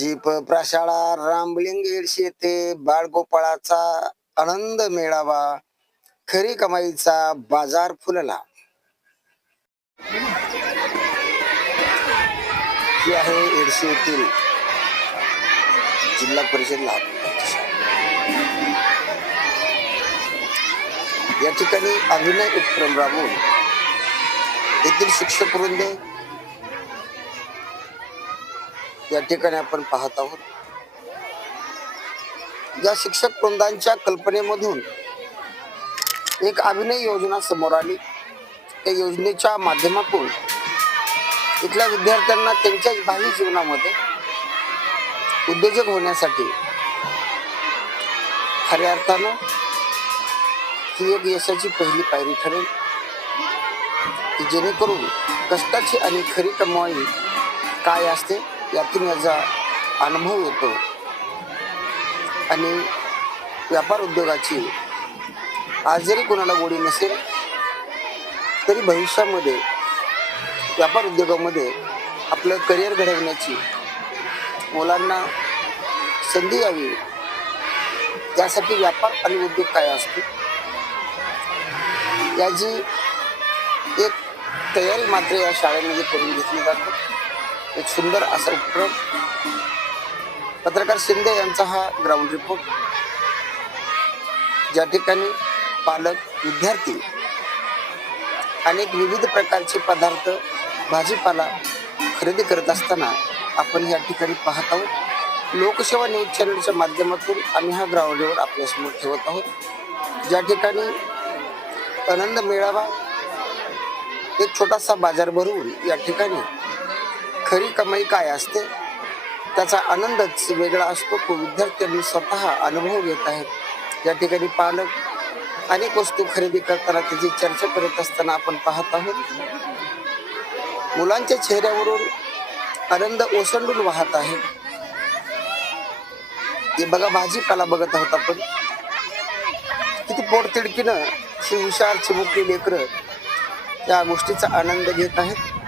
Jeep प्रशाळा Ramling Yedshi येथे बाळगोपाळाचा आनंद मेळावा खरी कमाईचा बाजार फुलला. ही आहे एडशे येथील जिल्हा परिषद लहान या ठिकाणी अभिनय उपक्रम राबवून येथील शिक्षक वृंद या ठिकाणी आपण पाहत आहोत. या शिक्षक वृंदांच्या कल्पनेमधून एक अभिनय योजना समोर आली. त्या योजनेच्या माध्यमातून इथल्या विद्यार्थ्यांना त्यांच्या बाह्य जीवनामध्ये उद्योजक होण्यासाठी खऱ्या अर्थानं ही एक यशाची पहिली पायरी ठरेल. की जेणेकरून कष्टाची आणि खरी कमाई काय असते? यातून याचा अनुभव येतो. आणि व्यापार उद्योगाची आज जरी कोणाला गोडी नसेल तरी भविष्यामध्ये व्यापार उद्योगामध्ये आपलं करिअर घडवण्याची मुलांना संधी यावी. त्यासाठी व्यापार आणि उद्योग काय असतो? याची एक तयारी मात्र या शाळेमध्ये करून घेतली जाते. एक सुंदर असा उपक्रम. पत्रकार शिंदे यांचा हा ग्राउंड रिपोर्ट ज्या ठिकाणी पालक विद्यार्थी अनेक विविध प्रकारचे पदार्थ भाजीपाला खरेदी करत असताना आपण या ठिकाणी पाहत आहोत. लोकसेवा न्यूज चॅनलच्या माध्यमातून आम्ही हा ग्राउंडवर आपल्यासमोर ठेवत आहोत. ज्या ठिकाणी आनंद मेळावा एक छोटासा बाजार भरवून या ठिकाणी खरी कमाई काय असते? त्याचा आनंदच वेगळा असतो. तो विद्यार्थ्यांनी स्वतः अनुभव घेत आहेत या ठिकाणी पालक अनेक वस्तू खरेदी करताना त्याची चर्चा करत असताना आपण पाहत आहोत. मुलांच्या चेहऱ्यावरून आनंद ओसंडून वाहत आहे. हे बघा भाजीपाला बघत आहोत आपण. किती पोट तिडकीनं ही हुशार चिमुकली लेकरं त्या गोष्टीचा आनंद घेत आहेत.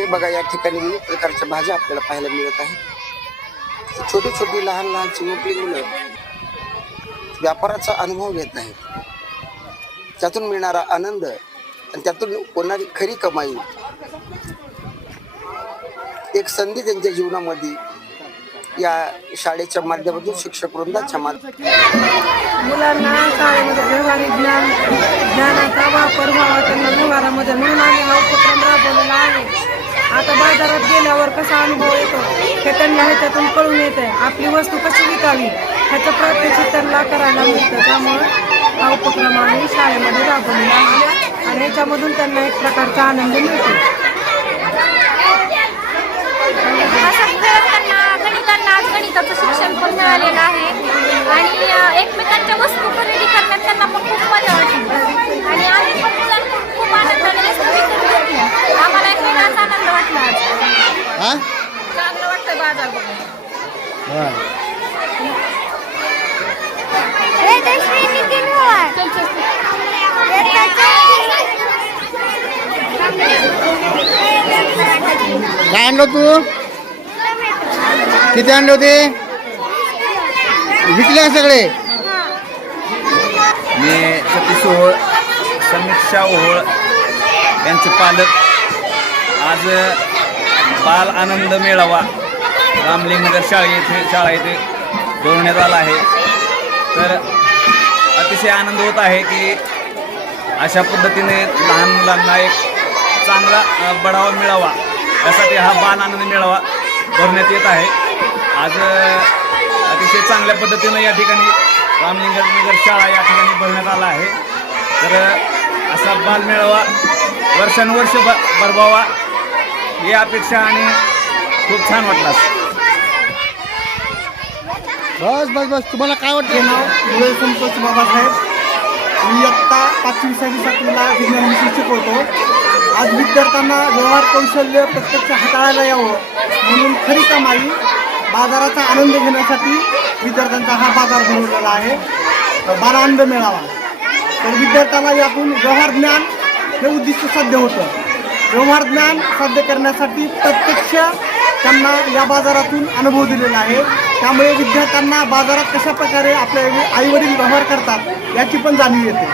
हे बघा या ठिकाणी विविध प्रकारच्या भाज्या आपल्याला पाहायला मिळत आहेत. छोटी छोटी लहान लहान चिमुकली मुलं व्यापाराचा अनुभव घेत आहेत त्यातून मिळणारा आनंद आणि त्यातून होणारी खरी कमाई एक संधी त्यांच्या जीवनामध्ये या शाळेच्या माध्यमातून शिक्षक वृंदाच्या माध्यमातून मुलांना शाळेमध्ये ज्ञान ज्ञानाचा वापर व्हावा त्यांना व्यवहारामध्ये उपक्रम राबवलेला आहे. आता बाजारात गेल्यावर कसा अनुभव येतो हे त्यांना ह्याच्यातून कळून येते आपली वस्तू कशी विकावी ह्याचं प्रात्यक्षिक त्यांना करायला मिळतं. त्यामुळं हा उपक्रम आम्ही शाळेमध्ये राबवलेला आहे आणि ह्याच्यामधून त्यांना एक प्रकारचा आनंद मिळतो. गणितांना आज गणिताचं शिक्षण पण मिळालेलं आहे. आणि एकमेकांच्या वस्तू खरेदी करण्यात त्यांना पण खूप मजा वाटली आणि आम्ही पण मुलांकडून खूप आनंदाने वस्तू विकत घेतल्या आम्हाला एक वेगळाच आनंद वाटला आज हा चांगलं वाटतं बाजार बघून काय आणलं तू? किती आणले होते? विकले सगळे? मी सतीश ओहोळ समीक्षा ओहोळ यांचे पालक. आज बाल आनंद मेळावा. रामलिंगनगर शाळे येथे शाळा येथे भरवण्यात आला आहे. तर अतिशय आनंद होत आहे की अशा पद्धतीने लहान मुलांना एक चांगला बढावा मिळावा. यासाठी हा बाल आनंद मिळावा भरण्यात येत आहे. आज अतिशय चांगल्या पद्धतीनं या ठिकाणी रामलिंगनगर शाळा या ठिकाणी भरण्यात आला आहे. तर असा बाल मेळावा वर्षानुवर्ष ब भरवावा. ही अपेक्षा आणि खूप छान वाटलं. बस बस बस. तुम्हाला काय वाटतं? नाव संतोष बाबासाहेब. मी इयत्ता पाचवी सहावी सातवीला विज्ञान विषय शिकवतो. आज विद्यार्थ्यांना व्यवहार कौशल्य प्रत्यक्ष हाताळायला यावं म्हणून खरी कमाई बाजाराचा आनंद घेण्यासाठी विद्यार्थ्यांचा हा बाजार भरवलेला आहे. बालानंद मेळावा. तर विद्यार्थ्याला यातून व्यवहार ज्ञान हे उद्दिष्ट साध्य होतं. व्यवहार ज्ञान साध्य करण्यासाठी प्रत्यक्ष त्यांना या बाजारातून अनुभव दिलेला आहे. त्यामुळे विद्यार्थ्यांना बाजारात कशा प्रकारे आपले आईवडील व्यवहार करतात याची पण जाणीव येते.